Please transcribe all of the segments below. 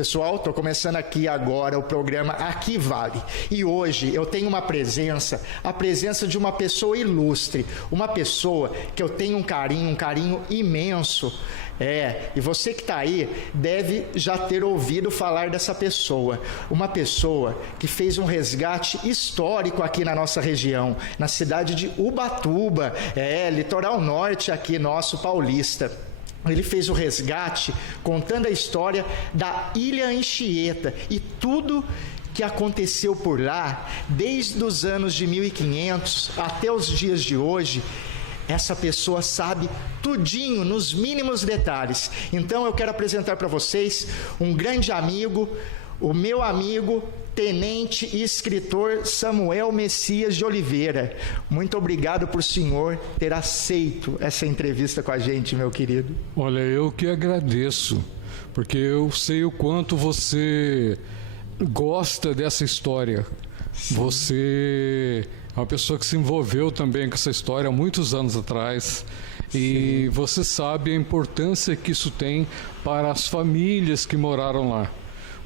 Pessoal, estou começando aqui agora o programa Aqui Vale. E hoje eu tenho a presença de uma pessoa ilustre, uma pessoa que eu tenho um carinho imenso. E você que está aí deve já ter ouvido falar dessa pessoa. Uma pessoa que fez um resgate histórico aqui na nossa região, na cidade de Ubatuba, litoral norte aqui nosso paulista. Ele fez o resgate contando a história da Ilha Anchieta e tudo que aconteceu por lá, desde os anos de 1500 até os dias de hoje. Essa pessoa sabe tudinho, nos mínimos detalhes. Então eu quero apresentar para vocês um grande amigo, o meu amigo, tenente e escritor Samuel Messias de Oliveira. Muito obrigado por o senhor ter aceito essa entrevista com a gente, meu querido. Olha, eu que agradeço, porque eu sei o quanto você gosta dessa história. Sim. Você é uma pessoa que se envolveu também com essa história há muitos anos atrás. Sim. E você sabe a importância que isso tem para as famílias que moraram lá.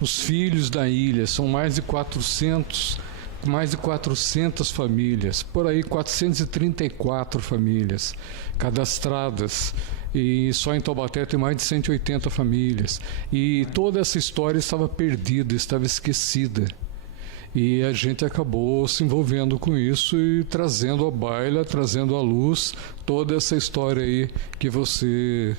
Os filhos da ilha, são mais de 400 famílias, por aí 434 famílias cadastradas, e só em Taubaté tem mais de 180 famílias, e toda essa história estava perdida, estava esquecida, e a gente acabou se envolvendo com isso e trazendo à baila, trazendo à luz toda essa história aí que você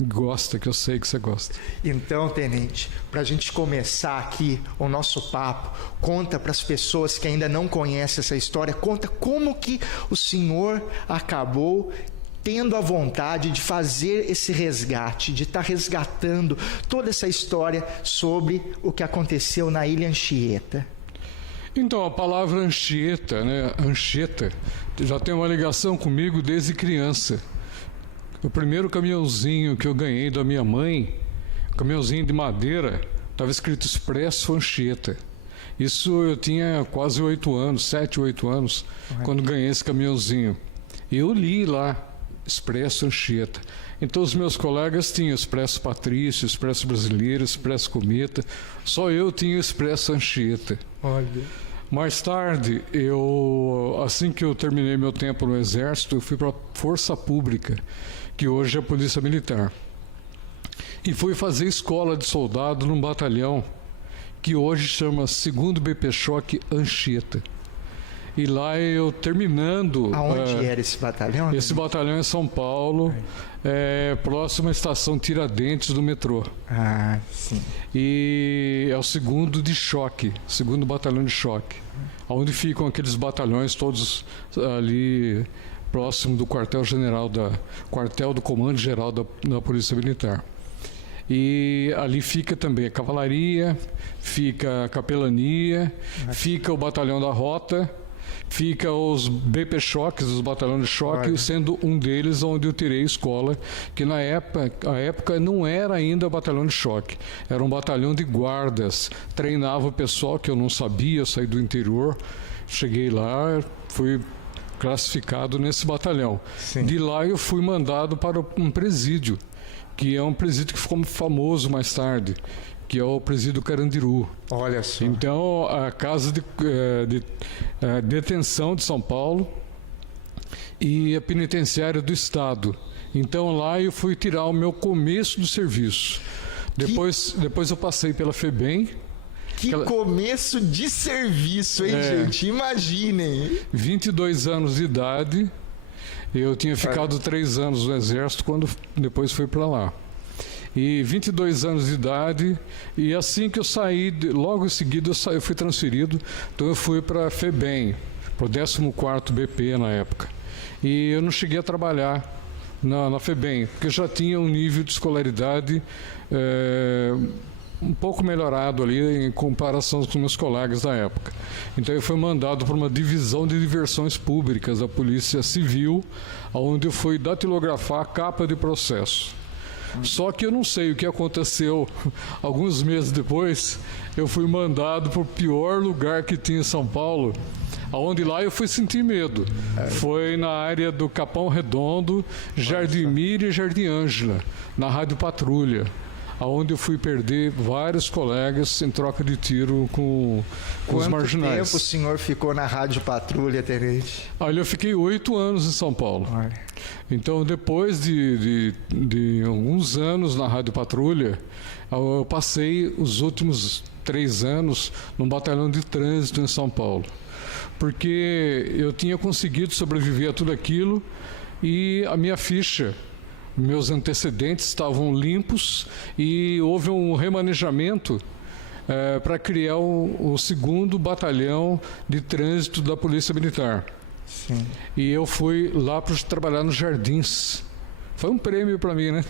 gosta, que eu sei que você gosta. Então, tenente, para a gente começar aqui o nosso papo, conta para as pessoas que ainda não conhecem essa história, conta como que o senhor acabou tendo a vontade de fazer esse resgate, de estar resgatando toda essa história sobre o que aconteceu na Ilha Anchieta. Então, a palavra Anchieta, Anchieta, já tem uma ligação comigo desde criança. O primeiro caminhãozinho que eu ganhei da minha mãe, caminhãozinho de madeira, estava escrito Expresso Anchieta. Isso eu tinha quase 8 anos, 7, 8 anos, quando ganhei esse caminhãozinho. Eu li lá, Expresso Anchieta. Então os meus colegas tinham Expresso Patrício, Expresso Brasileiro, Expresso Cometa. Só eu tinha Expresso Anchieta. Olha. Mais tarde, assim que eu terminei meu tempo no Exército, eu fui para a Força Pública, que hoje é a Polícia Militar. E fui fazer escola de soldado num batalhão que hoje chama 2º BP Choque Anchieta. E lá eu terminando... Aonde era esse batalhão? Esse batalhão é em São Paulo, próximo à estação Tiradentes do metrô. Ah, sim. E é o 2º de choque, 2º batalhão de choque, onde ficam aqueles batalhões todos ali próximo do quartel-general, quartel do Comando-Geral da Polícia Militar. E ali fica também a cavalaria, fica a capelania, fica o batalhão da rota, fica os BP Choques, os batalhões de choque, sendo um deles onde eu tirei escola, que na época não era ainda batalhão de choque, era um batalhão de guardas, treinava o pessoal que eu não sabia, eu saí do interior, cheguei lá, fui classificado nesse batalhão. Sim. De lá eu fui mandado para um presídio, que é um presídio que ficou famoso mais tarde, que é o Presídio Carandiru. Olha só. Então, a Casa de Detenção de São Paulo e a Penitenciária do Estado. Então, lá eu fui tirar o meu começo do serviço. Depois eu passei pela FEBEM. Começo de serviço, hein, gente? Imaginem. 22 anos de idade. Eu tinha ficado 3 anos no Exército, quando depois fui para lá. E 22 anos de idade, e assim que eu saí, logo em seguida eu fui transferido, então eu fui para a FEBEM, para o 14º BP na época. E eu não cheguei a trabalhar na FEBEM, porque eu já tinha um nível de escolaridade um pouco melhorado ali em comparação com meus colegas da época. Então eu fui mandado para uma divisão de diversões públicas da Polícia Civil, onde eu fui datilografar a capa de processo. Só que eu não sei o que aconteceu. Alguns meses depois, eu fui mandado para o pior lugar que tinha em São Paulo, aonde lá eu fui sentir medo. Foi na área do Capão Redondo, Jardim Mir e Jardim Ângela, na Rádio Patrulha. onde eu fui perder vários colegas em troca de tiro com os marginais. Quanto tempo o senhor ficou na Rádio Patrulha, tenente? Ali eu fiquei 8 anos em São Paulo. Então, depois de alguns anos na Rádio Patrulha, eu passei os últimos 3 anos num batalhão de trânsito em São Paulo, porque eu tinha conseguido sobreviver a tudo aquilo e a minha ficha, meus antecedentes estavam limpos e houve um remanejamento para criar o 2º Batalhão de Trânsito da Polícia Militar. Sim. E eu fui lá para trabalhar nos Jardins. Foi um prêmio para mim, né?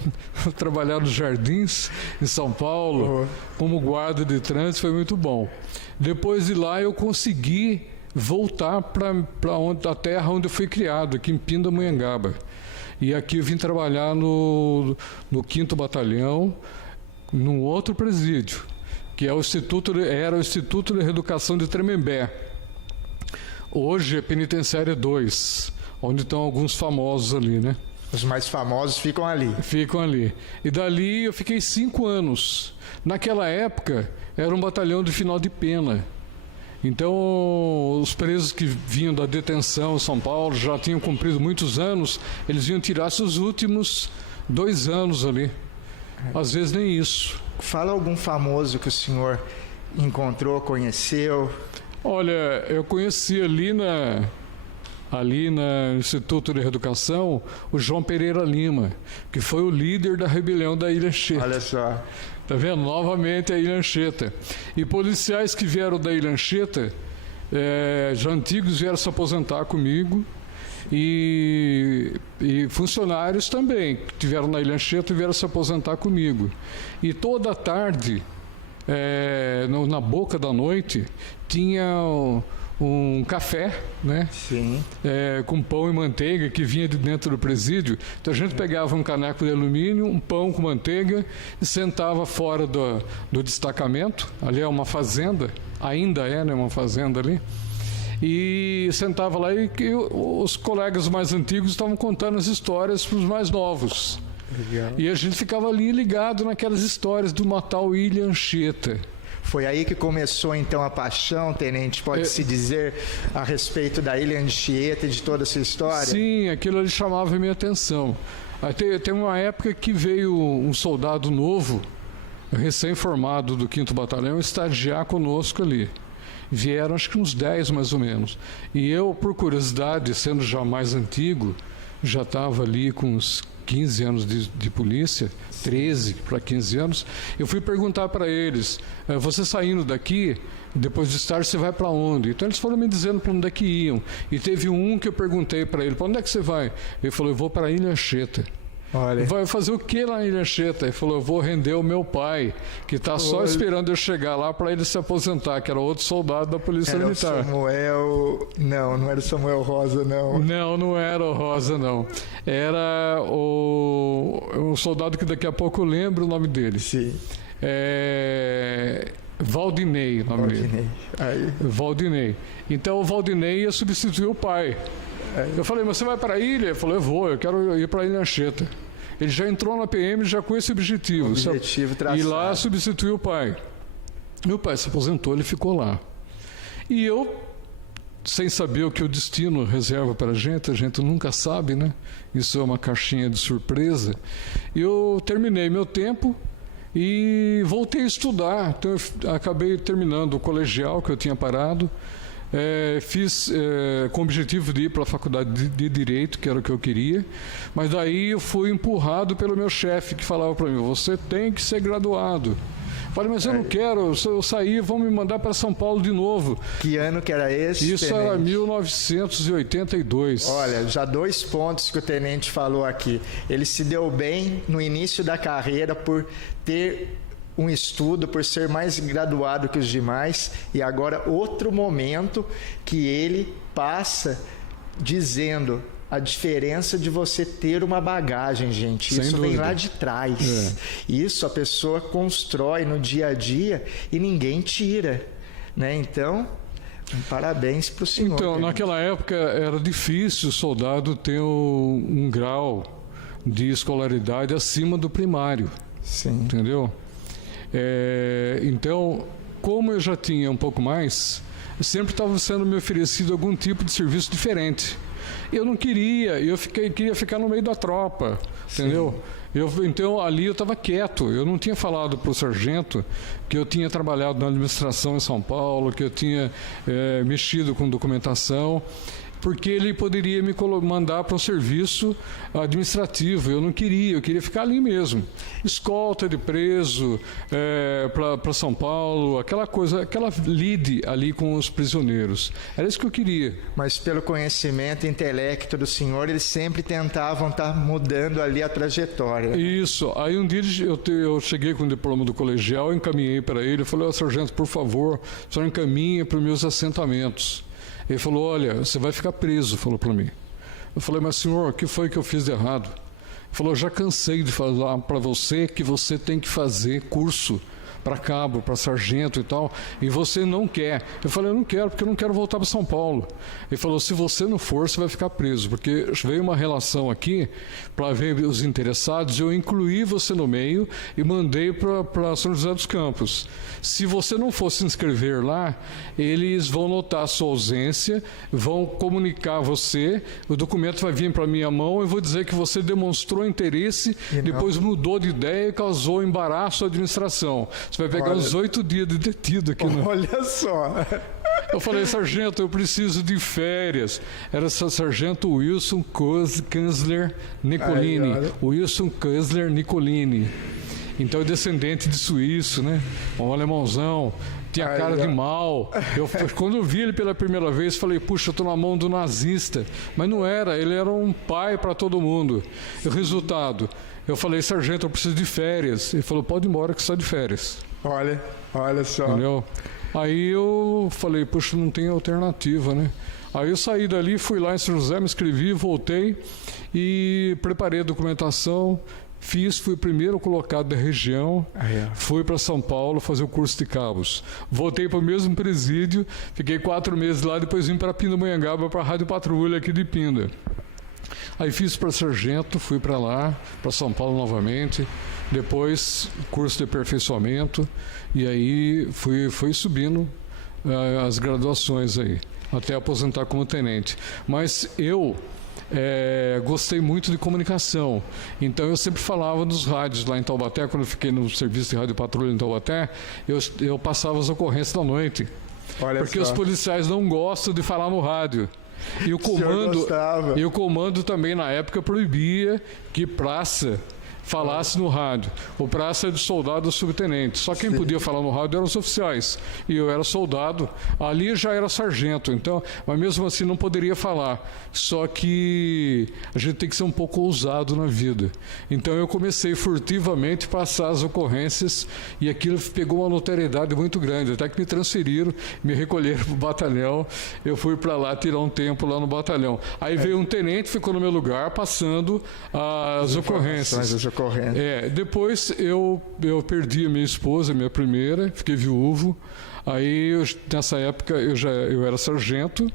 Trabalhar nos Jardins, em São Paulo, como guarda de trânsito, foi muito bom. Depois de lá, eu consegui voltar para a terra onde eu fui criado, aqui em Pindamonhangaba. E aqui eu vim trabalhar no 5º Batalhão, num outro presídio, que era o Instituto de Reeducação de Tremembé. Hoje é Penitenciária 2, onde estão alguns famosos ali, né? Os mais famosos ficam ali. Ficam ali. E dali eu fiquei 5 anos. Naquela época, era um batalhão de final de pena. Então, os presos que vinham da detenção em São Paulo, já tinham cumprido muitos anos, eles vinham tirar seus últimos 2 anos ali. Às vezes nem isso. Fala algum famoso que o senhor encontrou, conheceu? Olha, eu conheci ali no Instituto de Reeducação o João Pereira Lima, que foi o líder da rebelião da Ilha Anchieta. Olha só. Tá vendo? Novamente a Ilha Anchieta. E policiais que vieram da Ilha Anchieta, já antigos, vieram se aposentar comigo. E funcionários também, que estiveram na Ilha Anchieta, vieram se aposentar comigo. E toda tarde, na boca da noite, tinha um café, né? Sim. Com pão e manteiga que vinha de dentro do presídio. Então a gente pegava um caneco de alumínio, um pão com manteiga e sentava fora do destacamento. Ali é uma fazenda, ainda é, né, uma fazenda ali. E sentava lá e os colegas mais antigos estavam contando as histórias para os mais novos. Legal. E a gente ficava ali ligado naquelas histórias de uma tal Ilha Anchieta. Foi aí que começou então a paixão, tenente, pode-se dizer, a respeito da Ilha Anchieta e de toda essa história? Sim, aquilo ali chamava a minha atenção. Tem uma época que veio um soldado novo, recém-formado do 5º Batalhão, estagiar conosco ali. Vieram acho que uns 10 mais ou menos. E eu, por curiosidade, sendo já mais antigo, já estava ali com uns 15 anos de polícia, 13 para 15 anos, eu fui perguntar para eles, você saindo daqui, depois de estar, você vai para onde? Então eles foram me dizendo para onde é que iam. E teve um que eu perguntei para ele, para onde é que você vai? Ele falou, eu vou para a Ilha Anchieta. Olha. Vai fazer o que lá na Ilha Anchieta? Ele falou, eu vou render o meu pai, que está só esperando eu chegar lá para ele se aposentar, que era outro soldado da Polícia Militar. Era o Samuel... Não era o Samuel Rosa, não. Não era o Rosa, não. Era um soldado que daqui a pouco eu lembro o nome dele. Sim. Valdinei, o nome dele. Aí. Valdinei. Então o Valdinei ia substituir o pai. Eu falei, mas você vai para a ilha? Ele falou, eu quero ir para a Ilha Anchieta. Ele já entrou na PM já com esse objetivo. Traçado. E lá substituiu o pai. Meu pai se aposentou, ele ficou lá. E eu, sem saber o que o destino reserva para a gente nunca sabe, né? Isso é uma caixinha de surpresa. Eu terminei meu tempo e voltei a estudar. Então eu acabei terminando o colegial que eu tinha parado. Fiz com o objetivo de ir para a faculdade de Direito, que era o que eu queria, mas daí eu fui empurrado pelo meu chefe, que falava para mim, você tem que ser graduado. Falei, mas eu não quero, se eu sair vão me mandar para São Paulo de novo. Que ano que era esse, Isso tenente? era 1982. Olha, já 2 pontos que o tenente falou aqui. Ele se deu bem no início da carreira por ter um estudo, por ser mais graduado que os demais, e agora outro momento que ele passa dizendo a diferença de você ter uma bagagem, gente. Sem Isso dúvida. vem lá de trás. Isso a pessoa constrói no dia a dia e ninguém tira, né? Então, parabéns para o senhor. Então, naquela época era difícil o soldado ter um grau de escolaridade acima do primário. Sim. Entendeu? Então, como eu já tinha um pouco mais, sempre estava sendo me oferecido algum tipo de serviço diferente. Eu não queria, queria ficar no meio da tropa, entendeu? Então, ali eu estava quieto, eu não tinha falado para o sargento que eu tinha trabalhado na administração em São Paulo, que eu tinha mexido com documentação, porque ele poderia me mandar para um serviço administrativo. Eu não queria, eu queria ficar ali mesmo. Escolta de preso para São Paulo, aquela coisa, aquela lide ali com os prisioneiros. Era isso que eu queria. Mas pelo conhecimento e intelecto do senhor, eles sempre tentavam estar mudando ali a trajetória. Isso. Aí um dia eu cheguei com o diploma do colegial, encaminhei para ele, falei, sargento, por favor, o senhor encaminha para os meus assentamentos. Ele falou, olha, você vai ficar preso, falou para mim. Eu falei, mas senhor, o que foi que eu fiz de errado? Ele falou, já cansei de falar para você que você tem que fazer curso para cabo, para sargento e tal, e você não quer. Eu falei, eu não quero, porque eu não quero voltar para São Paulo. Ele falou, se você não for, você vai ficar preso, porque veio uma relação aqui para ver os interessados, eu incluí você no meio e mandei para São José dos Campos. Se você não for se inscrever lá, eles vão notar a sua ausência, vão comunicar você, o documento vai vir para minha mão, eu vou dizer que você demonstrou interesse, depois mudou de ideia e causou embaraço à administração. Você vai pegar uns 8 dias de detido aqui. Olha só. Eu falei, sargento, eu preciso de férias. Era sargento Wilson Kanzler Nicolini. Wilson Kanzler Nicolini. Então, descendente de suíço, né? Um alemãozão. Tinha cara de mal. Quando eu vi ele pela primeira vez, falei, puxa, eu estou na mão do nazista. Mas não era, ele era um pai para todo mundo. E o resultado, eu falei, sargento, eu preciso de férias. Ele falou, pode ir embora que você está de férias. Olha só. Entendeu? Aí eu falei, puxa, não tem alternativa, né? Aí eu saí dali, fui lá em São José, me inscrevi, voltei e preparei a documentação. Fui o primeiro colocado da região, fui para São Paulo fazer o curso de cabos. Voltei para o mesmo presídio, fiquei 4 meses lá, depois vim para Pindamonhangaba, para a Rádio Patrulha aqui de Pinda. Aí fiz para sargento, fui para lá, para São Paulo novamente, depois curso de aperfeiçoamento, e aí fui subindo as graduações aí, até aposentar como tenente. Mas eu gostei muito de comunicação, então eu sempre falava nos rádios lá em Taubaté. Quando eu fiquei no serviço de rádio patrulha em Taubaté, eu passava as ocorrências da noite. Porque os policiais não gostam de falar no rádio. E o comando também na época proibia que praça falasse no rádio. O praça é de soldado ou subtenente. Só quem podia falar no rádio eram os oficiais. E eu era soldado. Ali já era sargento, então, mas mesmo assim não poderia falar. Só que a gente tem que ser um pouco ousado na vida. Então eu comecei furtivamente a passar as ocorrências e aquilo pegou uma notoriedade muito grande. Até que me transferiram, me recolheram para o batalhão. Eu fui para lá tirar um tempo lá no batalhão. Aí veio um tenente, ficou no meu lugar, passando as ocorrências. Depois eu perdi a minha esposa, minha primeira, fiquei viúvo. Aí nessa época eu era sargento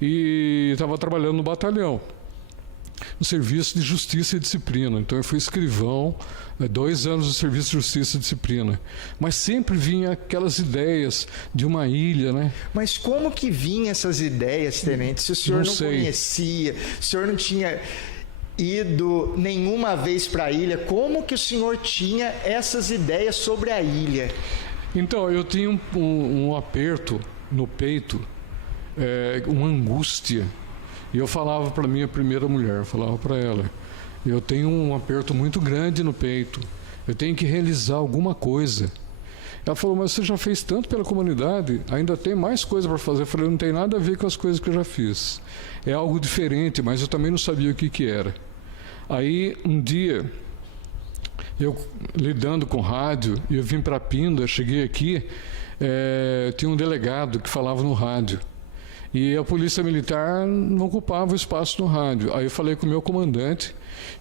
e estava trabalhando no batalhão, no serviço de justiça e disciplina. Então eu fui escrivão, 2 anos de serviço de justiça e disciplina. Mas sempre vinha aquelas ideias de uma ilha, né? Mas como que vinham essas ideias, tenente? Se o senhor não conhecia, o senhor não tinha ido nenhuma vez para a ilha, como que o senhor tinha essas ideias sobre a ilha? Então, eu tinha um aperto no peito, uma angústia, e eu falava para minha primeira mulher, eu falava para ela, eu tenho um aperto muito grande no peito, eu tenho que realizar alguma coisa. Ela falou, mas você já fez tanto pela comunidade, ainda tem mais coisa para fazer. Eu falei, não tem nada a ver com as coisas que eu já fiz. É algo diferente, mas eu também não sabia o que era. Aí, um dia, eu lidando com rádio, eu vim para Pinda, cheguei aqui, tinha um delegado que falava no rádio. E a polícia militar não ocupava o espaço no rádio. Aí eu falei com o meu comandante,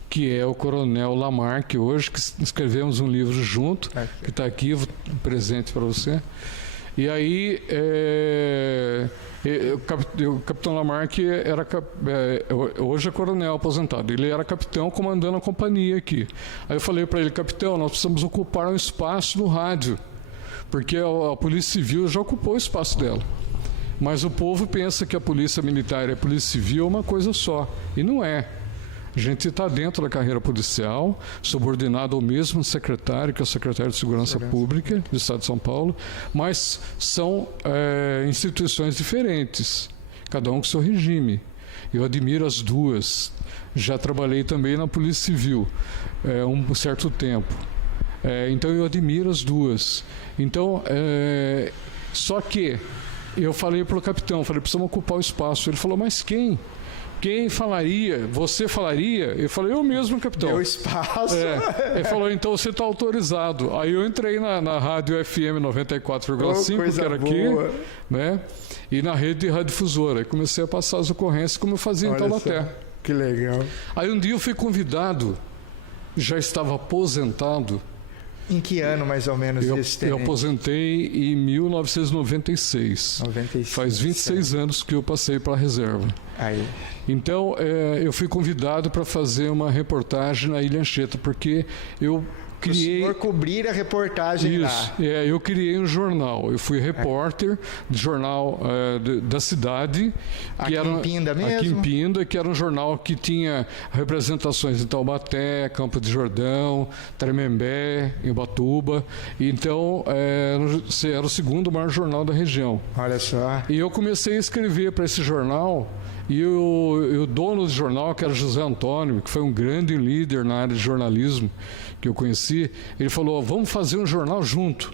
que é o coronel Lamarck, hoje, que escrevemos um livro junto, que está aqui, presente para você. E aí, o capitão Lamarck hoje é coronel aposentado. Ele era capitão comandando a companhia aqui. Aí eu falei para ele, capitão, nós precisamos ocupar um espaço no rádio, porque a Polícia Civil já ocupou o espaço dela. Mas o povo pensa que a Polícia Militar e a Polícia Civil é uma coisa só, e não é. A gente está dentro da carreira policial, subordinado ao mesmo secretário, que é o secretário de Segurança Pública do Estado de São Paulo, mas são instituições diferentes, cada um com seu regime. Eu admiro as duas. Já trabalhei também na Polícia Civil um certo tempo. Então eu admiro as duas. Então, só que eu falei para o capitão, precisamos ocupar o espaço. Ele falou, mas quem? Quem falaria? Você falaria? Eu falei, eu mesmo, capitão. Meu espaço. Ele falou, então você está autorizado. Aí eu entrei na rádio FM 94,5, que era boa. Aqui, né? E na rede de radiodifusora. Aí comecei a passar as ocorrências como eu fazia em Taubaté. Que legal. Aí um dia eu fui convidado, já estava aposentado. Em que ano, mais ou menos, isso? Eu aposentei em 1996. 96. Faz 26 anos que eu passei para a reserva. Aí. Então, eu fui convidado para fazer uma reportagem na Ilha Anchieta, porque eu criei... O senhor cobrir a reportagem lá. Eu criei um jornal. Eu fui repórter do jornal da cidade. Aqui em Pinda mesmo? Aqui em Pinda, que era um jornal que tinha representações em Taubaté, Campo de Jordão, Tremembé, em Ubatuba. Então, era o segundo maior jornal da região. Olha só. E eu comecei a escrever para esse jornal. E o dono do jornal, que era José Antônio, que foi um grande líder na área de jornalismo que eu conheci, ele falou, vamos fazer um jornal junto.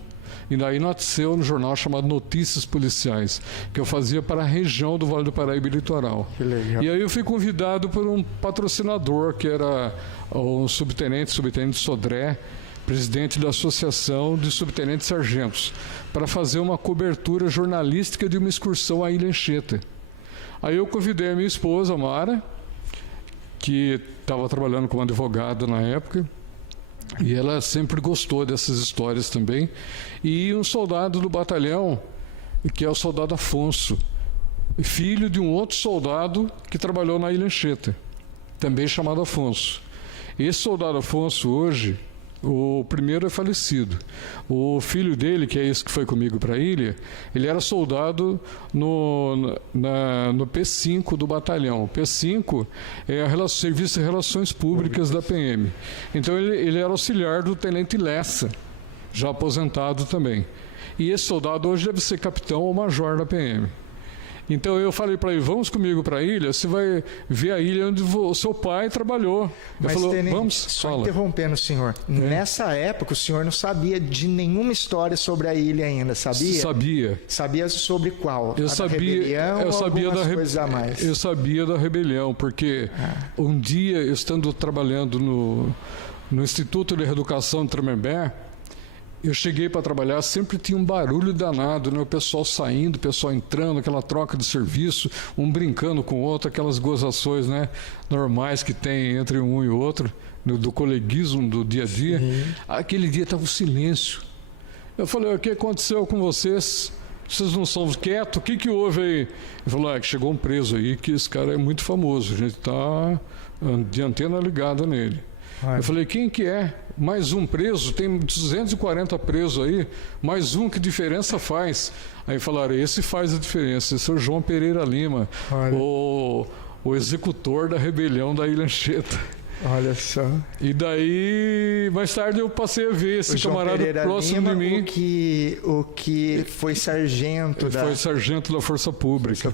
E daí nasceu um jornal chamado Notícias Policiais, que eu fazia para a região do Vale do Paraíba e Litoral. Que legal. E aí eu fui convidado por um patrocinador, que era o subtenente Sodré, presidente da Associação de Subtenentes Sargentos, para fazer uma cobertura jornalística de uma excursão à Ilha Anchieta. Aí eu convidei a minha esposa, Mara, que estava trabalhando como advogada na época, e ela sempre gostou dessas histórias também, e um soldado do batalhão, que é o soldado Afonso, filho de um outro soldado que trabalhou na Ilha Anchieta, também chamado Afonso. Esse soldado Afonso hoje, o primeiro é falecido. O filho dele, que é esse que foi comigo para a ilha, ele era soldado no P5 do batalhão. O P5 é o Serviço de Relações Públicas da PM. Então ele era auxiliar do tenente Lessa, já aposentado também. E esse soldado hoje deve ser capitão ou major da PM. Então eu falei para ele, vamos comigo para a ilha, você vai ver a ilha onde o seu pai trabalhou. Mas ele falou, tenente, vamos, só fala. Interrompendo o senhor, nessa época o senhor não sabia de nenhuma história sobre a ilha ainda, sabia? Sabia. Sabia sobre qual? Eu sabia da coisas a mais? Eu sabia da rebelião, porque um dia, eu estando trabalhando no Instituto de Reeducação de Tremembé, eu cheguei para trabalhar, sempre tinha um barulho danado, né? O pessoal saindo, o pessoal entrando, aquela troca de serviço, um brincando com o outro, aquelas gozações, né, normais que tem entre um e o outro, do coleguismo do dia a dia. Sim. Aquele dia estava um silêncio. Eu falei, o que aconteceu com vocês? Vocês não são quietos? O que houve aí? Ele falou, que chegou um preso aí, que esse cara é muito famoso, a gente está de antena ligada nele. Eu falei, quem que é? Mais um preso, tem 240 presos aí, mais um, que diferença faz? Aí falaram, esse faz a diferença, esse é o João Pereira Lima, o executor da rebelião da Ilha Anchieta. Olha só. E daí, mais tarde eu passei a ver esse camarada próximo de mim. O que foi sargento foi sargento da Força Pública.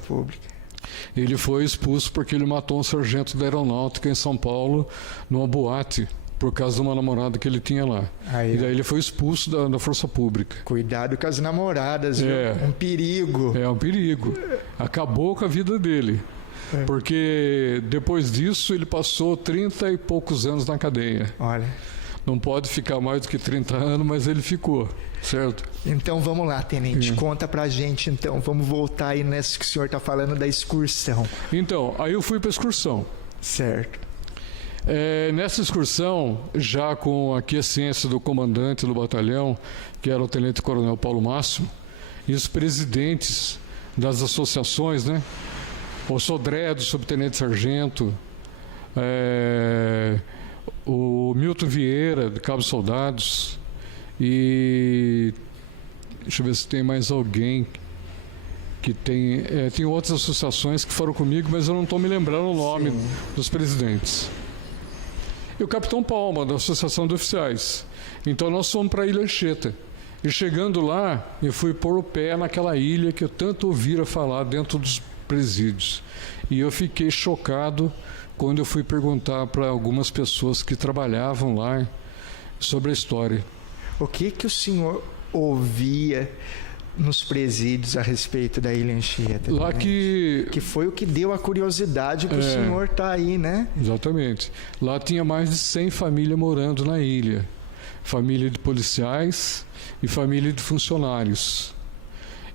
Ele foi expulso porque ele matou um sargento da Aeronáutica em São Paulo, numa boate, por causa de uma namorada que ele tinha lá. E daí ele foi expulso da Força Pública. Cuidado com as namoradas, viu? Um perigo. É um perigo. Acabou com a vida dele. Porque depois disso ele passou 30 e poucos anos na cadeia. Olha. Não pode ficar mais do que 30 anos, mas ele ficou, certo? Então vamos lá, tenente, conta pra gente então. Vamos voltar aí nessa que o senhor tá falando da excursão. Então, aí eu fui pra excursão. Certo. Nessa excursão, já com a aquiescência do comandante do batalhão, que era o tenente-coronel Paulo Máximo, e os presidentes das associações, né? O Sodré, do subtenente-sargento, o Milton Vieira, de Cabo Soldados, e deixa eu ver se tem mais alguém que tem outras associações que foram comigo, mas eu não estou me lembrando o nome dos presidentes. E o Capitão Palma, da Associação de Oficiais. Então nós fomos para a Ilha Anchieta. E chegando lá, eu fui pôr o pé naquela ilha que eu tanto ouvira falar dentro dos presídios. E eu fiquei chocado quando eu fui perguntar para algumas pessoas que trabalhavam lá sobre a história. O que o senhor ouvia nos presídios a respeito da Ilha Anchieta? Lá que foi o que deu a curiosidade para o senhor estar aí, né? Exatamente. Lá tinha mais de 100 famílias morando na ilha. Família de policiais e família de funcionários.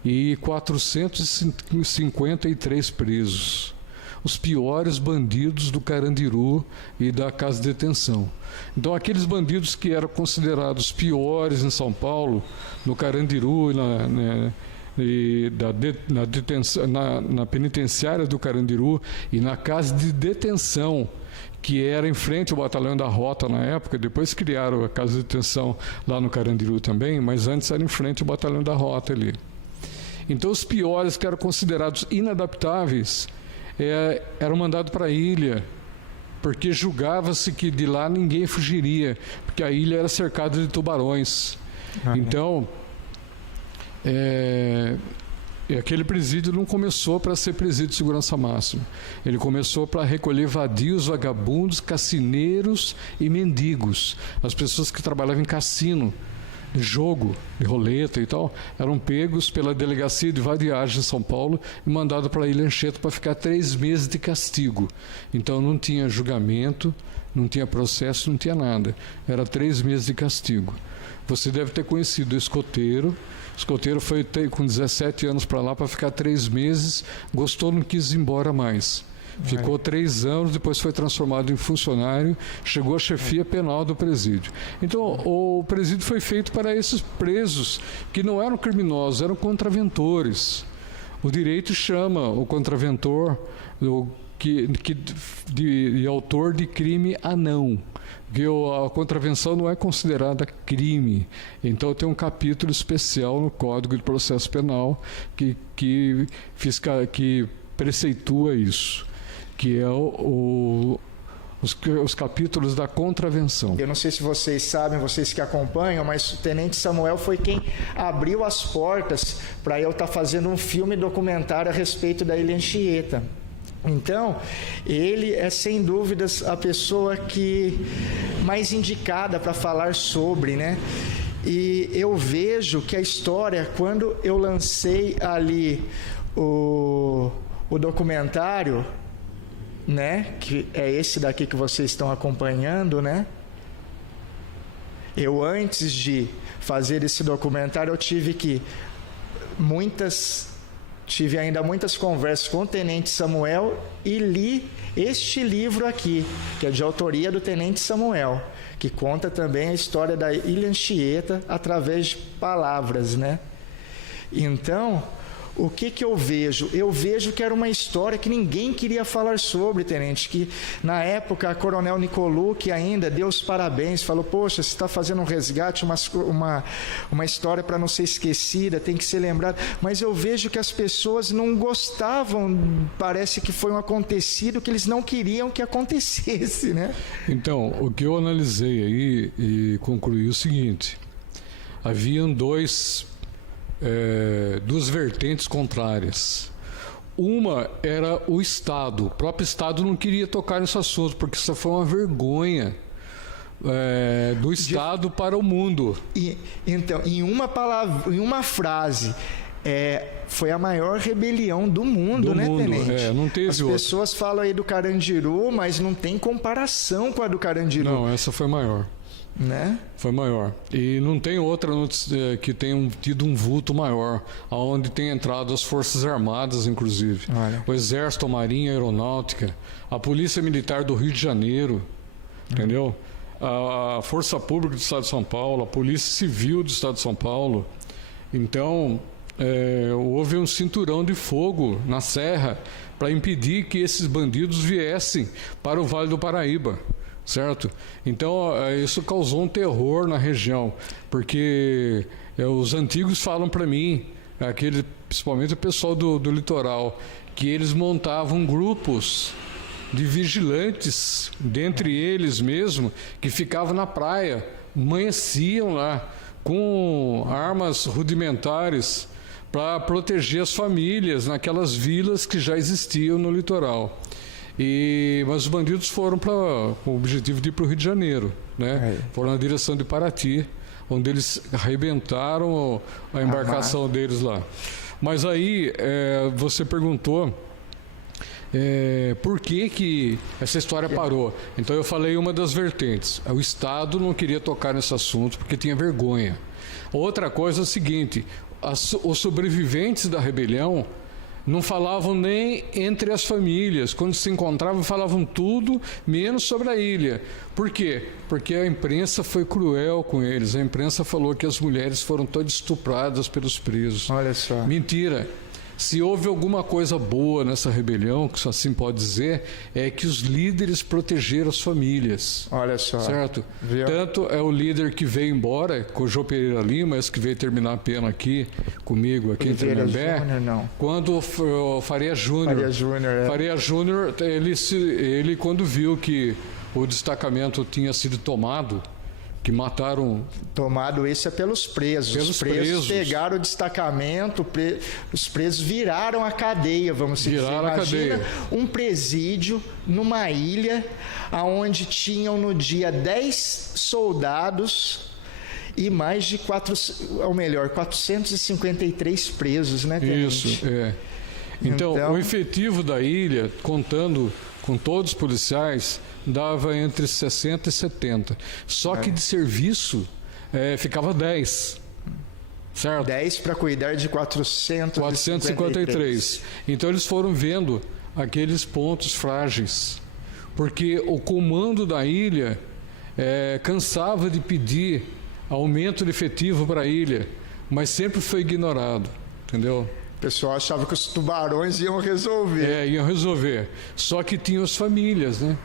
E 453 presos. Os piores bandidos do Carandiru e da Casa de Detenção. Então, aqueles bandidos que eram considerados piores em São Paulo, no Carandiru na penitenciária do Carandiru e na Casa de Detenção, que era em frente ao Batalhão da Rota na época, depois criaram a Casa de Detenção lá no Carandiru também, mas antes era em frente ao Batalhão da Rota ali. Então, os piores que eram considerados inadaptáveis eram mandados para a ilha, porque julgava-se que de lá ninguém fugiria, porque a ilha era cercada de tubarões. Então, aquele presídio não começou para ser presídio de segurança máxima. Ele começou para recolher vadios, vagabundos, cassineiros e mendigos. As pessoas que trabalhavam em cassino, de jogo, de roleta e tal, eram pegos pela delegacia de vadiagem em São Paulo e mandados para a Ilha Anchieta para ficar 3 meses de castigo. Então não tinha julgamento, não tinha processo, não tinha nada. Era 3 meses de castigo. Você deve ter conhecido o escoteiro. O escoteiro foi com 17 anos para lá para ficar 3 meses, gostou, não quis ir embora mais. Ficou 3 anos, depois foi transformado em funcionário, chegou à chefia penal do presídio. Então, o presídio foi feito para esses presos que não eram criminosos, eram contraventores. O direito chama o contraventor de autor de crime anão, que a contravenção não é considerada crime. Então tem um capítulo especial no Código de Processo Penal que preceitua isso, que é os capítulos da contravenção. Eu não sei se vocês sabem, vocês que acompanham, mas o Tenente Samuel foi quem abriu as portas para eu estar fazendo um filme documentário a respeito da Ilha Anchieta. Então, ele é sem dúvidas a pessoa mais indicada para falar sobre, né? E eu vejo que a história, quando eu lancei ali o documentário, né, que é esse daqui que vocês estão acompanhando, né? Eu, antes de fazer esse documentário, eu tive ainda muitas conversas com o Tenente Samuel e li este livro aqui, que é de autoria do Tenente Samuel, que conta também a história da Ilha Anchieta através de palavras, né? Então, o que eu vejo? Eu vejo que era uma história que ninguém queria falar sobre, tenente, que na época a Coronel Nicolucci ainda deu os parabéns, falou, poxa, você está fazendo um resgate, uma história para não ser esquecida, tem que ser lembrada, mas eu vejo que as pessoas não gostavam, parece que foi um acontecido que eles não queriam que acontecesse, né? Então, o que eu analisei aí e concluí o seguinte: haviam duas vertentes contrárias. Uma era o Estado. O próprio Estado não queria tocar nesse assunto, porque isso foi uma vergonha do Estado para o mundo. Então, em uma palavra, em uma frase, foi a maior rebelião do mundo, né, tenente? Não teve As pessoas falam aí do Carandiru, mas não tem comparação com a do Carandiru. Não, essa foi maior. Né? Foi maior. E não tem outra que tenha tido um vulto maior, aonde tem entrado as Forças Armadas, inclusive. Olha. O Exército, a Marinha, a Aeronáutica, a Polícia Militar do Rio de Janeiro, entendeu? A Força Pública do Estado de São Paulo, a Polícia Civil do Estado de São Paulo. Então, houve um cinturão de fogo na serra para impedir que esses bandidos viessem para o Vale do Paraíba, certo? Então, isso causou um terror na região, porque os antigos falam para mim, principalmente o pessoal do litoral, que eles montavam grupos de vigilantes, dentre eles mesmo, que ficavam na praia, amanheciam lá com armas rudimentares para proteger as famílias naquelas vilas que já existiam no litoral. Mas os bandidos foram com o objetivo de ir para o Rio de Janeiro, né? Foram na direção de Paraty, onde eles arrebentaram a embarcação deles lá. Mas aí você perguntou por que essa história parou. Então eu falei uma das vertentes. O Estado não queria tocar nesse assunto porque tinha vergonha. Outra coisa é o seguinte: os sobreviventes da rebelião não falavam nem entre as famílias. Quando se encontravam, falavam tudo, menos sobre a ilha. Por quê? Porque a imprensa foi cruel com eles. A imprensa falou que as mulheres foram todas estupradas pelos presos. Olha só. Mentira. Se houve alguma coisa boa nessa rebelião, que só assim pode dizer, é que os líderes protegeram as famílias. Olha só. Certo? Viu? Tanto é o líder que veio embora, com o João Pereira Lima, esse que veio terminar a pena aqui comigo, aqui em Tremembé, quando o Faria Júnior. Faria Júnior, ele quando viu que o destacamento tinha sido tomado, que mataram... Tomado isso é pelos presos. Os presos pegaram o destacamento, os presos viraram a cadeia, vamos dizer. Imagina um presídio numa ilha onde tinham no dia 10 soldados e mais de 453 presos, né, tenente? Isso, Então, o efetivo da ilha, contando com todos os policiais, dava entre 60 e 70. Só que de serviço ficava 10. Certo? 10 para cuidar de 453. Então eles foram vendo aqueles pontos frágeis. Porque o comando da ilha cansava de pedir aumento de efetivo para a ilha, mas sempre foi ignorado. Entendeu? O pessoal achava que os tubarões iam resolver. Iam resolver. Só que tinham as famílias, né?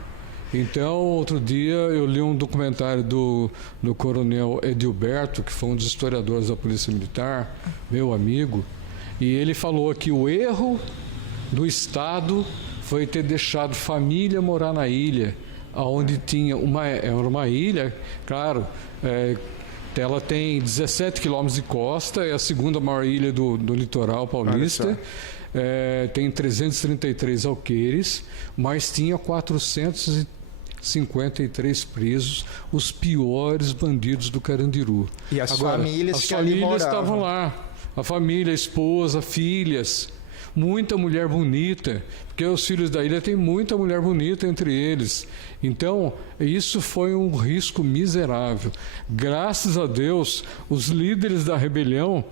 Então, outro dia eu li um documentário do coronel Edilberto, que foi um dos historiadores da Polícia Militar, meu amigo, e ele falou que o erro do Estado foi ter deixado família morar na ilha, onde tinha uma ilha, claro, ela tem 17 quilômetros de costa, é a segunda maior ilha do litoral paulista. Tem 333 alqueires, mas tinha 453 presos, os piores bandidos do Carandiru. E as famílias que ali moravam. As famílias estavam lá, a família, a esposa, filhas, muita mulher bonita, porque os filhos da ilha têm muita mulher bonita entre eles. Então, isso foi um risco miserável. Graças a Deus, os líderes da rebelião,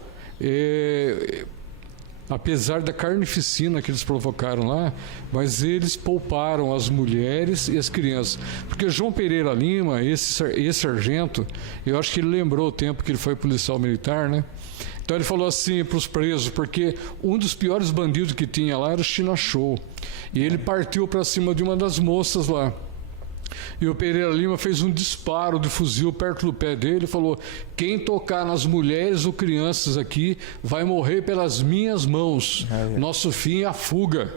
apesar da carnificina que eles provocaram lá, mas eles pouparam as mulheres e as crianças. Porque João Pereira Lima, esse sargento, eu acho que ele lembrou o tempo que ele foi policial militar, né? Então ele falou assim para os presos, porque um dos piores bandidos que tinha lá era o China Show. E ele partiu para cima de uma das moças lá. E o Pereira Lima fez um disparo de fuzil perto do pé dele e falou: quem tocar nas mulheres ou crianças aqui vai morrer pelas minhas mãos. Nosso fim é a fuga.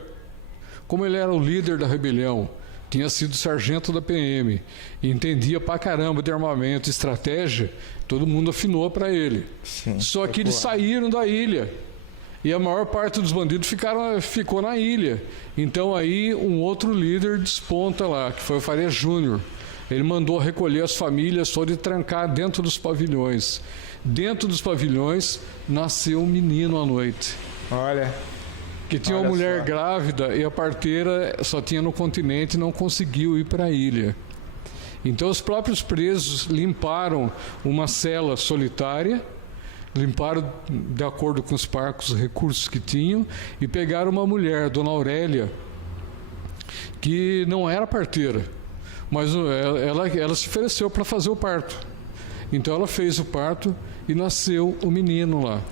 Como ele era o líder da rebelião, tinha sido sargento da PM, entendia pra caramba de armamento e estratégia, todo mundo afinou para ele. Sim, só que eles saíram da ilha. E a maior parte dos bandidos ficou na ilha. Então aí um outro líder desponta lá, que foi o Faria Júnior. Ele mandou recolher as famílias todas e trancar dentro dos pavilhões. Dentro dos pavilhões nasceu um menino à noite. Olha. Que tinha uma mulher grávida e a parteira só tinha no continente e não conseguiu ir para a ilha. Então os próprios presos limparam uma cela solitária, limparam de acordo com os parcos recursos que tinham e pegaram uma mulher, Dona Aurélia, que não era parteira, mas ela se ofereceu para fazer o parto. Então ela fez o parto e nasceu o menino lá.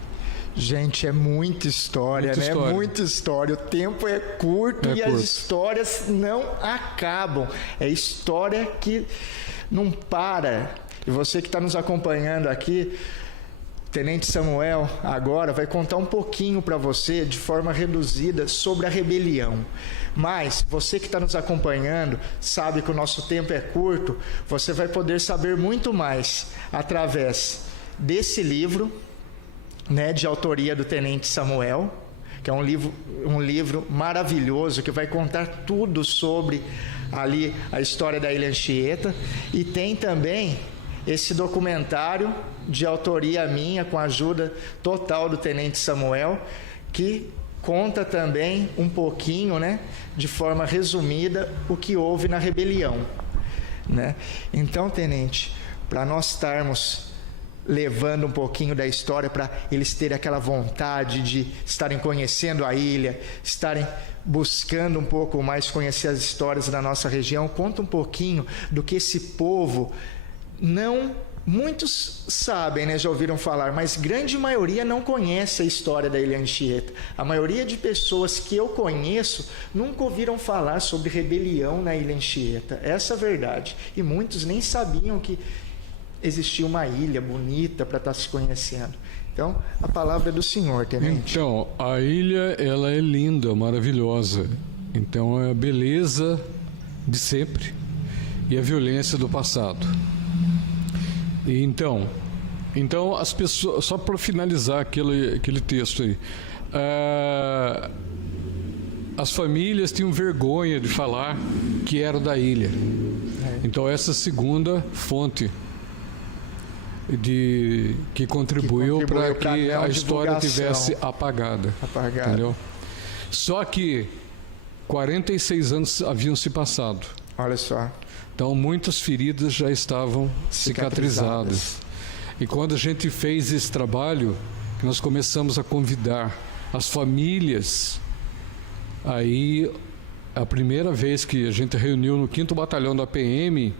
Gente, é muita história, Muita né? história. Muita história. O tempo é curto e as histórias não acabam. É história que não para. E você que está nos acompanhando aqui, Tenente Samuel agora vai contar um pouquinho para você, de forma reduzida, sobre a rebelião. Mas você que está nos acompanhando sabe que o nosso tempo é curto, você vai poder saber muito mais através desse livro, né, de autoria do Tenente Samuel, que é um livro maravilhoso que vai contar tudo sobre ali a história da Ilha Anchieta, e tem também esse documentário de autoria minha, com a ajuda total do Tenente Samuel, que conta também um pouquinho, né, de forma resumida, o que houve na rebelião, né? Então, Tenente, para nós estarmos levando um pouquinho da história, para eles terem aquela vontade de estarem conhecendo a ilha, estarem buscando um pouco mais conhecer as histórias da nossa região, conta um pouquinho do que esse povo não... Muitos sabem, né, já ouviram falar, mas grande maioria não conhece a história da Ilha Anchieta. A maioria de pessoas que eu conheço nunca ouviram falar sobre rebelião na Ilha Anchieta. Essa é a verdade. E muitos nem sabiam que existia uma ilha bonita para estar se conhecendo. Então, a palavra é do Senhor, Tenente. Então, a ilha, ela é linda, maravilhosa. Então, é a beleza de sempre e a violência do passado. E então as pessoas, só para finalizar aquele texto aí, as famílias tinham vergonha de falar que era da ilha. Então essa segunda fonte que contribuiu para que a história tivesse apagada. Entendeu? Só que 46 anos haviam se passado. Olha só. Então, muitas feridas já estavam cicatrizadas. E quando a gente fez esse trabalho, que nós começamos a convidar as famílias, aí, a primeira vez que a gente reuniu no 5º Batalhão da PM,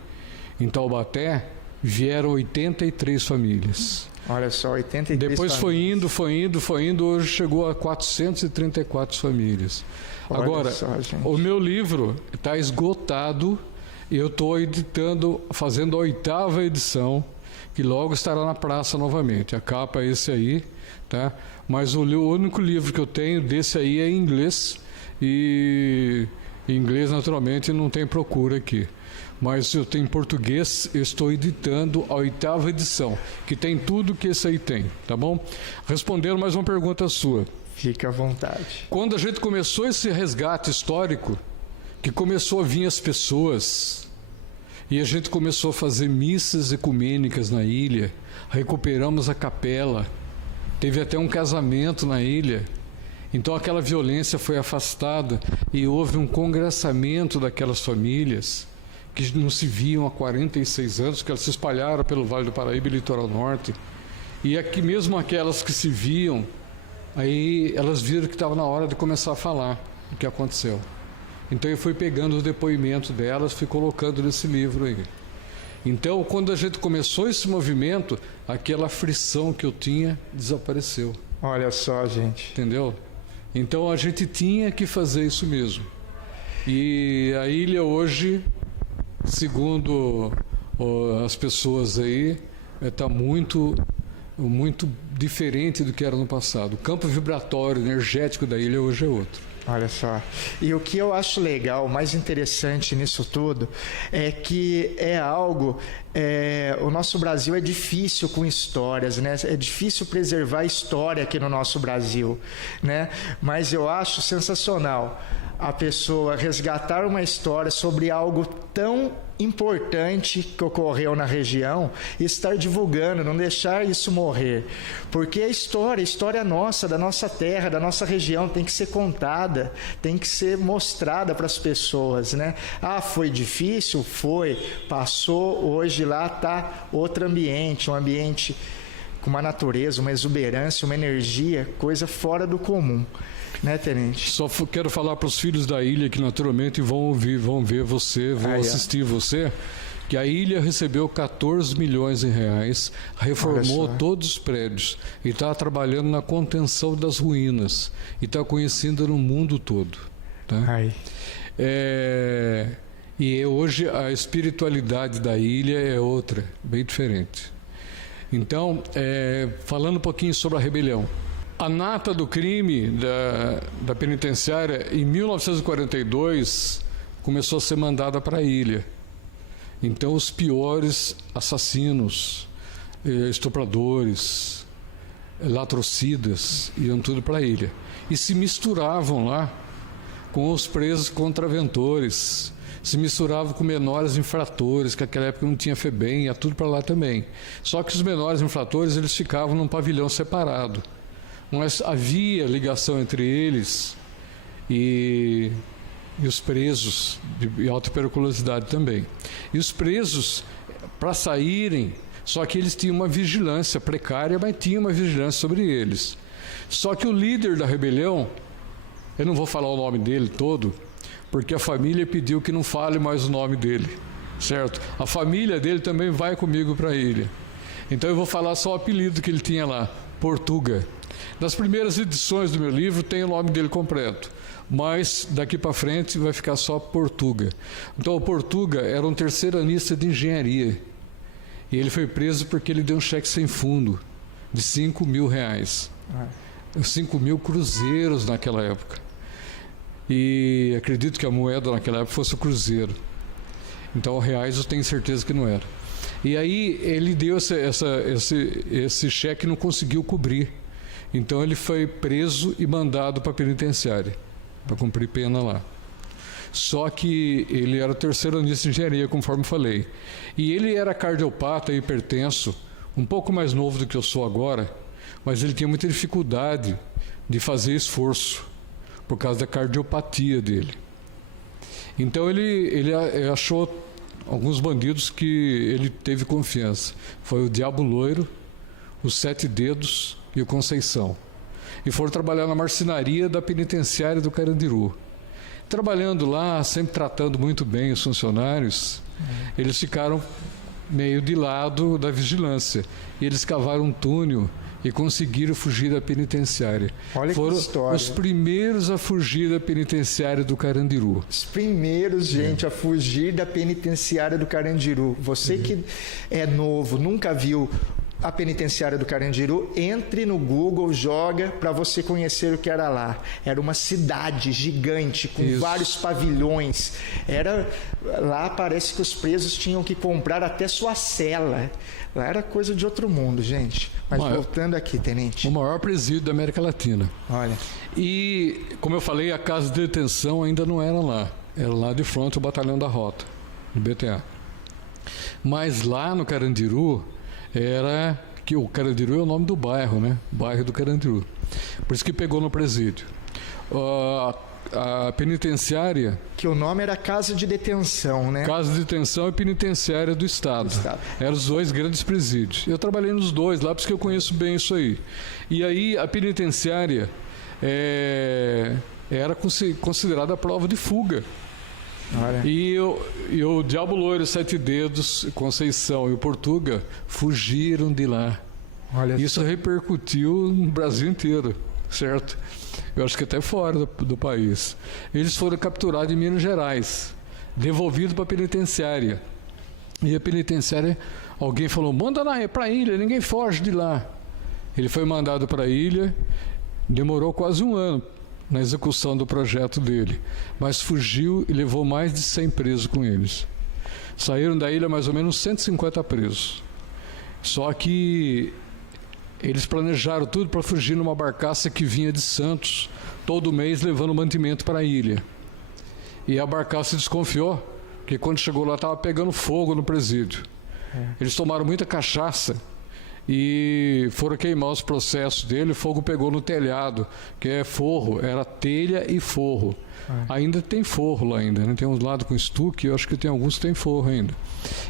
em Taubaté, vieram 83 famílias. Olha só, 83 Depois famílias. foi indo, hoje chegou a 434 famílias. Olha Agora, só, o meu livro está esgotado. Eu estou editando, fazendo a 8ª edição, que logo estará na praça novamente. A capa é esse aí, tá? Mas o único livro que eu tenho desse aí é em inglês, e em inglês naturalmente não tem procura aqui. Mas eu tenho em português, eu estou editando a 8ª edição, que tem tudo que esse aí tem, tá bom? Respondendo mais uma pergunta sua. Fique à vontade. Quando a gente começou esse resgate histórico, que começou a vir as pessoas, e a gente começou a fazer missas ecumênicas na ilha, recuperamos a capela, teve até um casamento na ilha, então aquela violência foi afastada e houve um congressamento daquelas famílias que não se viam há 46 anos, que elas se espalharam pelo Vale do Paraíba e Litoral Norte, e aqui mesmo aquelas que se viam, aí elas viram que estava na hora de começar a falar o que aconteceu. Então eu fui pegando os depoimentos delas, fui colocando nesse livro aí. Então, quando a gente começou esse movimento, aquela aflição que eu tinha desapareceu. Olha só, gente. Entendeu? Então a gente tinha que fazer isso mesmo. E a ilha hoje, segundo as pessoas aí, está muito diferente do que era no passado. O campo vibratório, energético da ilha hoje é outro. Olha só. E o que eu acho legal, mais interessante nisso tudo, é que é algo... o nosso Brasil é difícil com histórias, né? É difícil preservar a história aqui no nosso Brasil, né? Mas eu acho sensacional a pessoa resgatar uma história sobre algo tão importante que ocorreu na região e estar divulgando, não deixar isso morrer, porque a história nossa, da nossa terra, da nossa região, tem que ser contada, tem que ser mostrada para as pessoas, né? Ah, foi difícil? Foi, passou, hoje lá está outro ambiente, um ambiente com uma natureza, uma exuberância, uma energia, coisa fora do comum. Né, Tenente? Só quero falar para os filhos da ilha que naturalmente vão ouvir, vão ver você, vão assistir você, que a ilha recebeu 14 milhões em reais, reformou todos os prédios e está trabalhando na contenção das ruínas e está conhecida no mundo todo. Tá? E hoje a espiritualidade da ilha é outra, bem diferente. Então, falando um pouquinho sobre a rebelião. A nata do crime da penitenciária, em 1942, começou a ser mandada para a ilha. Então, os piores assassinos, estupradores, latrocidas, iam tudo para a ilha. E se misturavam lá com os presos contraventores, se misturavam com menores infratores, que naquela época não tinha FEBEM, ia tudo para lá também. Só que os menores infratores, eles ficavam num pavilhão separado. Mas havia ligação entre eles e os presos de alta periculosidade também. E os presos, para saírem, só que eles tinham uma vigilância precária, mas tinha uma vigilância sobre eles. Só que o líder da rebelião, eu não vou falar o nome dele todo, porque a família pediu que não fale mais o nome dele, certo? A família dele também vai comigo para a ilha. Então eu vou falar só o apelido que ele tinha lá, Portuga. Nas primeiras edições do meu livro tem o nome dele completo, mas daqui para frente vai ficar só Portuga. Então o Portuga era um terceiranista de engenharia e ele foi preso porque ele deu um cheque sem fundo de 5 mil reais. 5 mil cruzeiros naquela época. E acredito que a moeda naquela época fosse o cruzeiro. Então reais eu tenho certeza que não era. E aí ele deu esse cheque e não conseguiu cobrir. Então ele foi preso e mandado para a penitenciária, para cumprir pena lá. Só que ele era terceiranista de engenharia, conforme falei. E ele era cardiopata e hipertenso, um pouco mais novo do que eu sou agora, mas ele tinha muita dificuldade de fazer esforço, por causa da cardiopatia dele. Então ele achou alguns bandidos que ele teve confiança. Foi o Diabo Loiro, os 7 Dedos e o Conceição. E foram trabalhar na marcenaria da penitenciária do Carandiru. Trabalhando lá, sempre tratando muito bem os funcionários, eles ficaram meio de lado da vigilância. E eles cavaram um túnel e conseguiram fugir da penitenciária. Olha foram que história. Os primeiros a fugir da penitenciária do Carandiru. Os primeiros, gente, a fugir da penitenciária do Carandiru. Você que é novo, nunca viu a penitenciária do Carandiru, entre no Google, joga para você conhecer o que era lá. Era uma cidade gigante, com vários pavilhões. Lá parece que os presos tinham que comprar até sua cela. Lá era coisa de outro mundo, gente. Mas voltando aqui, tenente. O maior presídio da América Latina. Olha. E, como eu falei, a casa de detenção ainda não era lá. Era lá de frente o Batalhão da Rota, do BTA. Mas lá no Carandiru, era que o Carandiru é o nome do bairro, né? Bairro do Carandiru. Por isso que pegou no presídio. A penitenciária... Que o nome era Casa de Detenção, né? Casa de Detenção e Penitenciária do Estado. Eram os 2 grandes presídios. Eu trabalhei nos 2 lá, porque eu conheço bem isso aí. E aí a penitenciária era considerada a prova de fuga. E o Diabo Loiro, 7 Dedos, Conceição e o Portuga fugiram de lá. Isso repercutiu no Brasil inteiro, certo? Eu acho que até fora do país. Eles foram capturados em Minas Gerais, devolvidos para a penitenciária. E a penitenciária, alguém falou, manda para a ilha, ninguém foge de lá. Ele foi mandado para a ilha, demorou quase 1 ano na execução do projeto dele, mas fugiu e levou mais de 100 presos com eles. Saíram da ilha mais ou menos 150 presos. Só que eles planejaram tudo para fugir numa barcaça que vinha de Santos, todo mês levando mantimento para a ilha. E a barcaça desconfiou, porque quando chegou lá estava pegando fogo no presídio. Eles tomaram muita cachaça e foram queimar os processos dele, o fogo pegou no telhado, que é forro, era telha e forro. Ainda tem forro lá ainda, né? Tem uns lados com estuque, eu acho que tem alguns que tem forro ainda.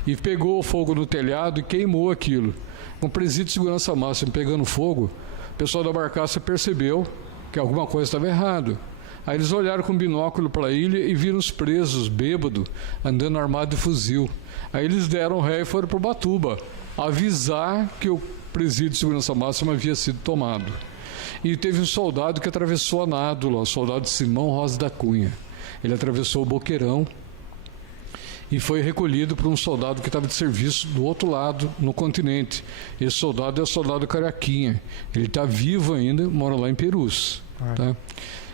E pegou o fogo no telhado e queimou aquilo. Com presídio de segurança máxima pegando fogo, o pessoal da barcaça percebeu que alguma coisa estava errado. Aí eles olharam com binóculo para a ilha e viram os presos, bêbados, andando armados de fuzil. Aí eles deram ré e foram para Ubatuba avisar que o presídio de segurança máxima havia sido tomado. E teve um soldado que atravessou a nado lá, o soldado Simão Rosa da Cunha. Ele atravessou o Boqueirão e foi recolhido por um soldado que estava de serviço do outro lado, no continente. Esse soldado é o soldado Caraquinha. Ele está vivo ainda, mora lá em Perus. Tá?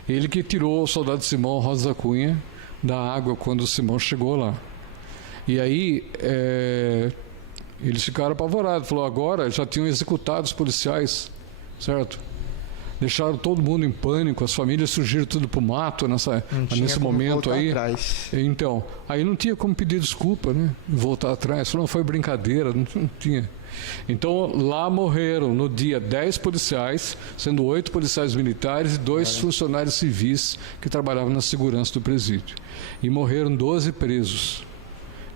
Ele que tirou o soldado Simão Rosa da Cunha da água quando o Simão chegou lá. E aí eles ficaram apavorados. Falou, agora já tinham executado os policiais, certo? Deixaram todo mundo em pânico, as famílias surgiram tudo para o mato nesse momento aí. Atrás. Então, aí não tinha como pedir desculpa, né? Voltar atrás. Falou, não, foi brincadeira, não tinha. Então, lá morreram no dia 10 policiais, sendo 8 policiais militares e 2 funcionários civis que trabalhavam na segurança do presídio. E morreram 12 presos.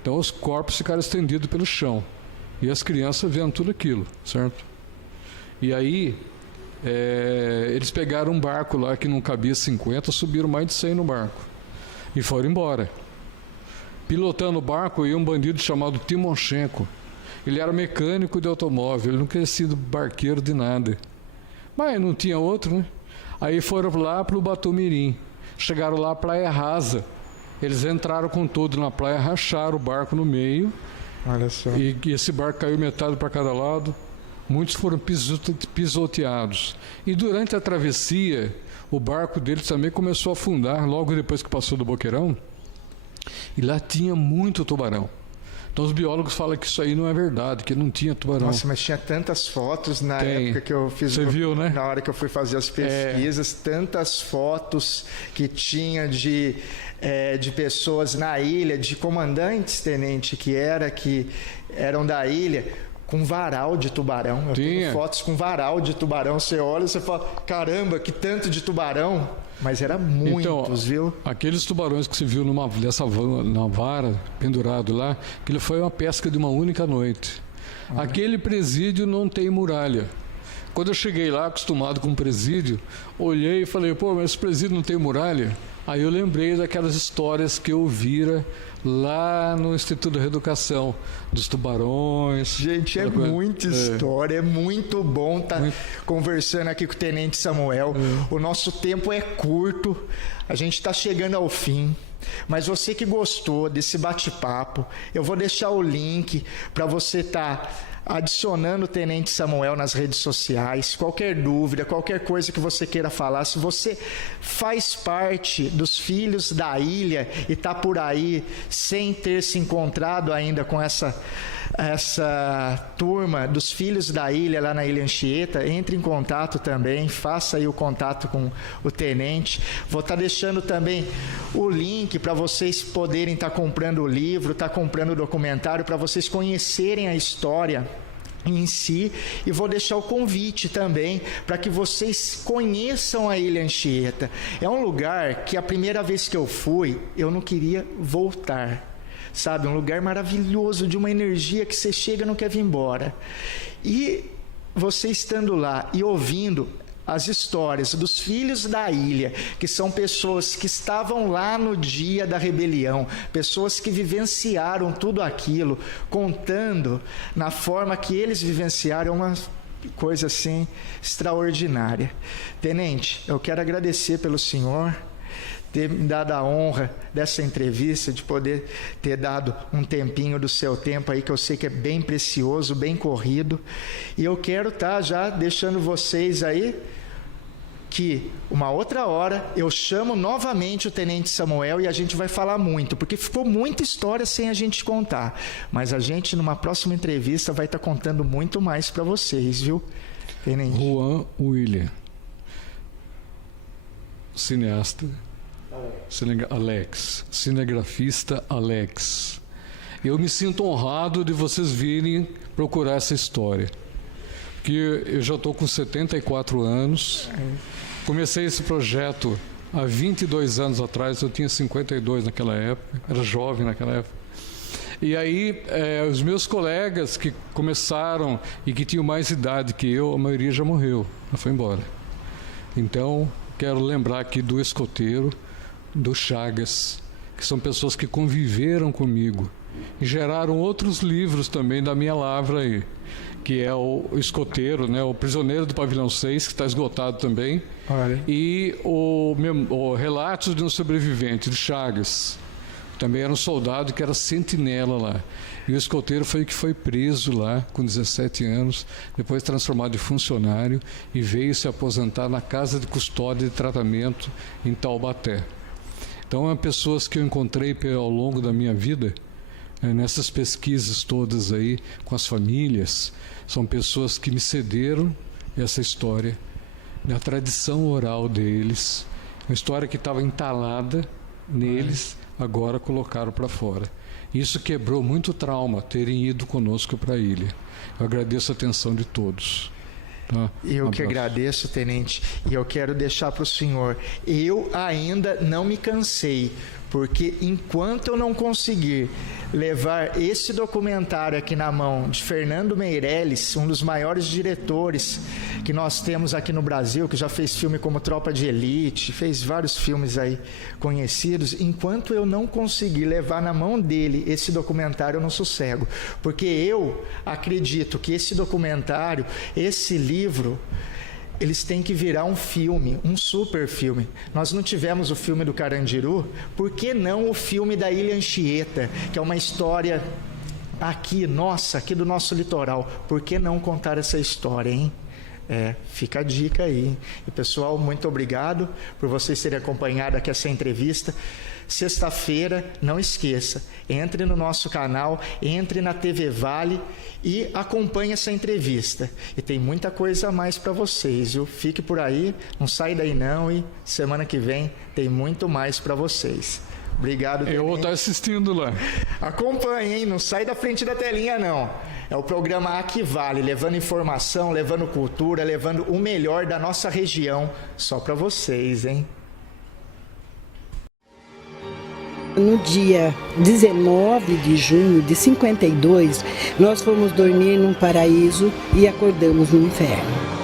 Então, os corpos ficaram estendidos pelo chão. E as crianças vendo tudo aquilo, certo? E aí, eles pegaram um barco lá que não cabia 50, subiram mais de 100 no barco. E foram embora. Pilotando o barco ia um bandido chamado Timonchenko. Ele era mecânico de automóvel, ele não queria sido barqueiro de nada. Mas não tinha outro, né? Aí foram lá para o Batumirim. Chegaram lá, Praia Rasa. Eles entraram com tudo na praia, racharam o barco no meio. Olha só. E esse barco caiu metade para cada lado. Muitos foram pisoteados. E durante a travessia, o barco deles também começou a afundar, logo depois que passou do Boqueirão. E lá tinha muito tubarão. Então os biólogos falam que isso aí não é verdade, que não tinha tubarão. Nossa, mas tinha tantas fotos na época que eu fiz. Você viu, né? Na hora que eu fui fazer as pesquisas, tantas fotos que tinha de pessoas na ilha, de comandantes, tenente, que eram da ilha, com varal de tubarão. Eu tenho fotos com varal de tubarão. Você olha e você fala, caramba, que tanto de tubarão. Mas era muitos, então, viu? Aqueles tubarões que você viu na vara, pendurado lá, aquilo foi uma pesca de uma única noite. Aquele presídio não tem muralha. Quando eu cheguei lá, acostumado com o presídio, olhei e falei, pô, mas esse presídio não tem muralha? Aí eu lembrei daquelas histórias que eu ouvira lá no Instituto de Reeducação, dos tubarões. Gente, é muita história, é muito bom estar conversando aqui com o Tenente Samuel. O nosso tempo é curto, a gente está chegando ao fim. Mas você que gostou desse bate-papo, eu vou deixar o link para você estar adicionando o Tenente Samuel nas redes sociais. Qualquer dúvida, qualquer coisa que você queira falar, se você faz parte dos Filhos da Ilha e está por aí sem ter se encontrado ainda com essa turma dos Filhos da Ilha lá na Ilha Anchieta, entre em contato também, faça aí o contato com o tenente. Vou estar deixando também o link para vocês poderem estar comprando o livro, estar comprando o documentário, para vocês conhecerem a história em si, e vou deixar o convite também para que vocês conheçam a Ilha Anchieta. É um lugar que a primeira vez que eu fui, eu não queria voltar. Sabe, um lugar maravilhoso, de uma energia que você chega e não quer vir embora. E você estando lá e ouvindo as histórias dos Filhos da Ilha, que são pessoas que estavam lá no dia da rebelião, pessoas que vivenciaram tudo aquilo, contando na forma que eles vivenciaram, é uma coisa assim extraordinária. Tenente, eu quero agradecer pelo senhor ter me dado a honra dessa entrevista, de poder ter dado um tempinho do seu tempo aí, que eu sei que é bem precioso, bem corrido. E eu quero estar já deixando vocês aí que uma outra hora eu chamo novamente o Tenente Samuel e a gente vai falar muito, porque ficou muita história sem a gente contar. Mas a gente, numa próxima entrevista, vai estar contando muito mais para vocês, viu, Tenente? Juan William, cineasta. Alex, cinegrafista Alex. Eu me sinto honrado de vocês virem procurar essa história, porque eu já estou com 74 anos, comecei esse projeto há 22 anos atrás, eu tinha 52 naquela época, era jovem naquela época. E aí, os meus colegas que começaram e que tinham mais idade que eu, a maioria já morreu, já foi embora. Então, quero lembrar aqui do escoteiro, do Chagas, que são pessoas que conviveram comigo e geraram outros livros também da minha lavra aí, que é o Escoteiro, né, o Prisioneiro do Pavilhão 6, que está esgotado também, e o Relatos de um Sobrevivente, de Chagas. Também era um soldado que era sentinela lá. E o escoteiro foi o que foi preso lá, com 17 anos, depois transformado em funcionário, e veio se aposentar na Casa de Custódia e Tratamento em Taubaté. Então, são pessoas que eu encontrei ao longo da minha vida, nessas pesquisas todas aí, com as famílias, são pessoas que me cederam essa história, da tradição oral deles, uma história que estava entalada neles, agora colocaram para fora. Isso quebrou muito trauma, terem ido conosco para a ilha. Eu agradeço a atenção de todos. Tá? Eu que agradeço, tenente, e eu quero deixar para o senhor, eu ainda não me cansei, porque enquanto eu não conseguir levar esse documentário aqui na mão de Fernando Meirelles, um dos maiores diretores que nós temos aqui no Brasil, que já fez filme como Tropa de Elite, fez vários filmes aí conhecidos, enquanto eu não conseguir levar na mão dele esse documentário, eu não sossego, porque eu acredito que esse documentário, esse livro, eles têm que virar um filme, um super filme. Nós não tivemos o filme do Carandiru, por que não o filme da Ilha Anchieta, que é uma história aqui, nossa, aqui do nosso litoral? Por que não contar essa história, hein? Fica a dica aí, hein? E pessoal, muito obrigado por vocês terem acompanhado aqui essa entrevista. Sexta-feira, não esqueça, entre no nosso canal, entre na TV Vale e acompanhe essa entrevista. E tem muita coisa a mais para vocês, viu? Fique por aí, não sai daí não, e semana que vem tem muito mais para vocês. Obrigado, tenente. Eu vou estar assistindo lá. Acompanhe, hein? Não sai da frente da telinha, não. É o programa Aqui Vale, levando informação, levando cultura, levando o melhor da nossa região, só para vocês, hein? No dia 19 de junho de 52, nós fomos dormir num paraíso e acordamos no inferno.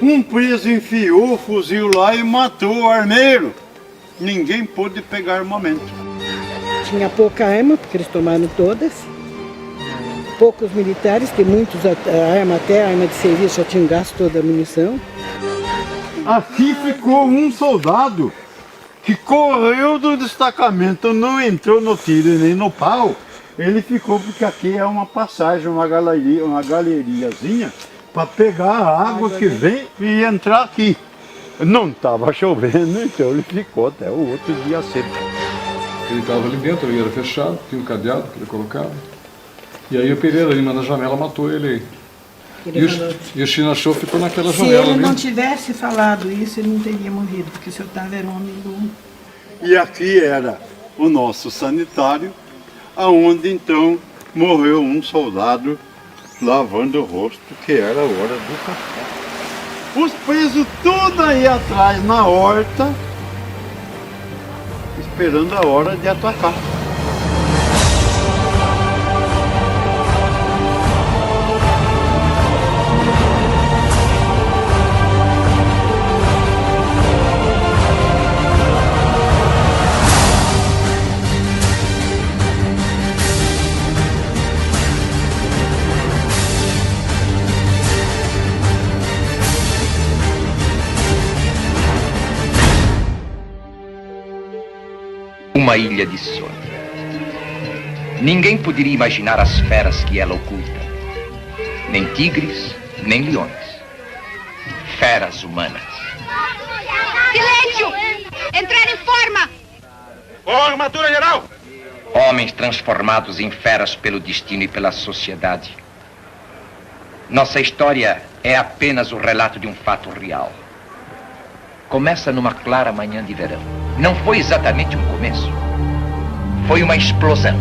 Um preso enfiou o fuzil lá e matou o armeiro. Ninguém pôde pegar armamento. Tinha pouca arma, porque eles tomaram todas. Poucos militares, que muitos, até a arma de serviço, já tinham gasto toda a munição. Aqui ficou um soldado que correu do destacamento, não entrou no tiro nem no pau. Ele ficou porque aqui é uma passagem, uma galeriazinha, para pegar a água que vem e entrar aqui. Não estava chovendo, então ele ficou até o outro dia cedo. Ele estava ali dentro, ele era fechado, tinha um cadeado que ele colocava. E aí o Pereira, ali na janela, matou ele aí. E o Chinachou ficou naquela janela. Se ele ali. não tivesse falado isso, ele não teria morrido, porque o seu Otávio era um amigo. E aqui era o nosso sanitário, aonde então morreu um soldado lavando o rosto, que era a hora do café. Os presos tudo aí atrás na horta, esperando a hora de atacar. Uma ilha de sonho. Ninguém poderia imaginar as feras que ela oculta. Nem tigres, nem leões. Feras humanas. Silêncio! Entrar em forma! Armadura geral! Homens transformados em feras pelo destino e pela sociedade. Nossa história é apenas o relato de um fato real. Começa numa clara manhã de verão. Não foi exatamente um começo. Foi uma explosão.